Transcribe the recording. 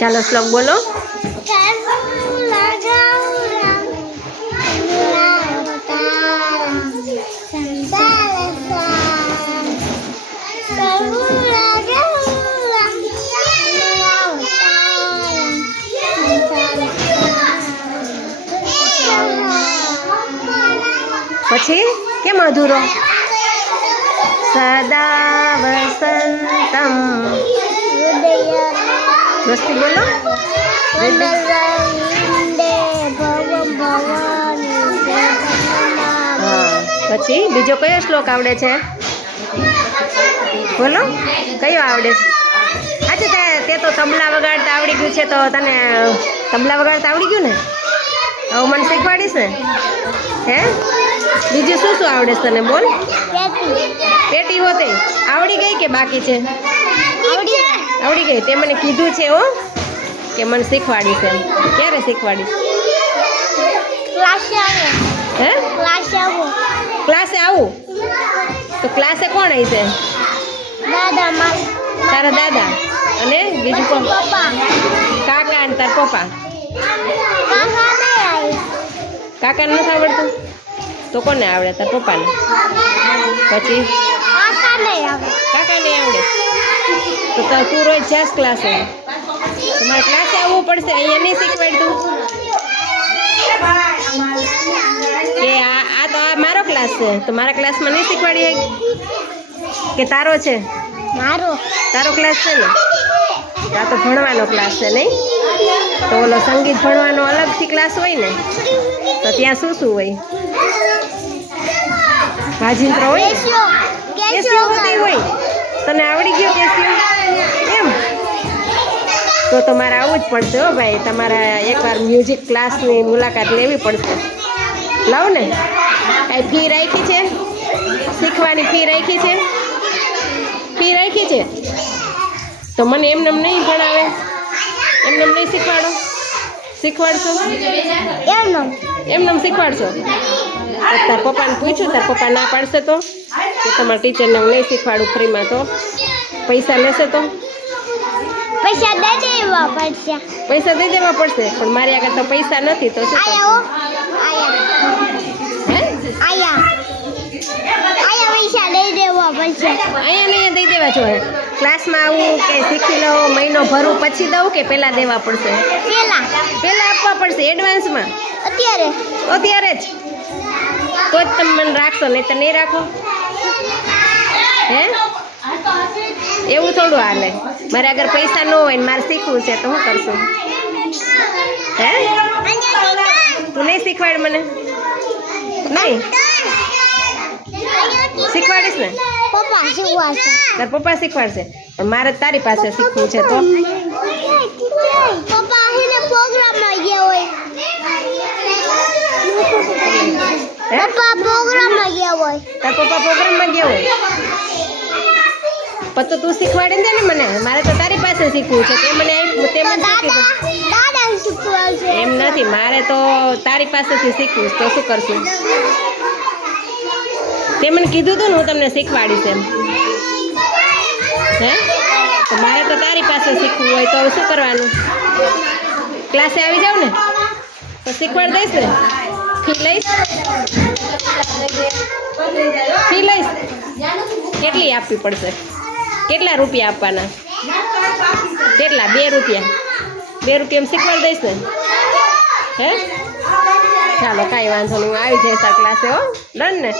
ચાલો શ્લોક બોલો. પછી કેમ અધૂરો? સદા વસંતમ જોસ્તી બોલો. પછી બીજો કયો શ્લોક આવડે છે? બોલો, કયો આવડે છે? અચ્છા, તે તો તબલા વગાડતા આવડી ગયું છે, તો તને તબલા વગાડતા આવડી ગયું ને? હવે મને શીખવાડીશ ને? હે, બીજું શું શું આવડે છે તને? બોલ. પેટી હોતે આવડી ગઈ કે બાકી છે? આવડી ગઈ. તે મને કીધું છે હો કે મને શીખવાડીશ એમ. ક્યારે શીખવાડીશ? હે, ક્લાસે આવું? તો ક્લાસે કોણ આવી છે? તારા દાદા અને બીજું કોણ? કાકા અને તાર પપ્પા. કાકાને નથી આવડતું? તો કોને આવડે? તાર પપ્પાને. પછી કાકાને આવડે. તો તું રોજ જાસ ક્લાસે? તમારે ક્લાસે આવવું પડશે, અહીંયા નહીં શીખવાડતું કે આ તો આ મારો ક્લાસ છે, તો મારા ક્લાસમાં નહીં શીખવાડીએ કે તારો છે? તારો ક્લાસ છે ને? આ તો ભણવાનો ક્લાસ છે નહીં? તો ઓલો સંગીત ભણવાનો અલગથી ક્લાસ હોય ને, તો ત્યાં શું શું હોય? ભાજીંત્ર હોય, કેસીઓ હોતી હોય. તને આવડી ગયો કેસીઓ એમ? તો તમારે આવવું જ પડશે હો ભાઈ. તમારે એકવાર મ્યુઝિક ક્લાસની મુલાકાત લેવી પડશે. લાવ ને. કાંઈ ફી રાખી છે? શીખવાની ફી રાખી છે? ફી રાખી છે તો મને એમને નહીં ભણાવે? એમને નહીં શીખવાડો? શીખવાડશો? એમને શીખવાડશો? તાર પપ્પાને પૂછ્યું? તાર પપ્પા ના પાડશે તો કે તમારા ટીચરને હું નહીં શીખવાડું ફ્રીમાં? તો પૈસા લેશે તો? પૈસા દઈ દેવા પડશે. પણ મારી આગળ તો પૈસા નથી, તો શું કરશું? અહીંયા દઈ દેવા જોઈએ. ક્લાસમાં આવું કે શીખી લો, મહિનો ભરું પછી દઉં કે પહેલાં દેવા પડશે? પહેલાં આપવા પડશે, એડવાન્સમાં. અત્યારે જ તો જ તમે મને રાખશો, નહીં તો નહીં રાખો. હે, એવું થોડું હાલે? મારે અગર પૈસા ન હોય ને મારે શીખવું છે તો શું કરશું? હે, તું નહીં શીખવાડ મને? નહીં શીખવાડીશ ને? તાર પપ્પા શીખવાડશે. પણ મારે તારી પાસે શીખવું છે તો? તાર પપ્પા પ્રોગ્રામમાં ગયા હોય પછી તું શીખવાડી દે ને મને. મારે તો તારી પાસે શીખવું છે. તે મને આપ્યું, તે મને શીખવું. એમ નથી, મારે તો તારી પાસેથી શીખવું. તો શું કરશું? તે મને કીધું હતું ને હું તમને શીખવાડીશ એમ. હે, તો મારે તો તારી પાસે શીખવું હોય તો શું કરવાનું? ક્લાસે આવી જાવ ને તો શીખવાડી દઈશ ને. ફી લઈશ? કેટલી આપવી પડશે? કેટલા રૂપિયા આપવાના? કેટલા? 2 રૂપિયા? 2 રૂપિયામાં શીખવાડી દઈશ ને? હે, ચાલો કાંઈ વાંધો નહીં, હું આવી જઈશ આ ક્લાસે હો. ડન ને?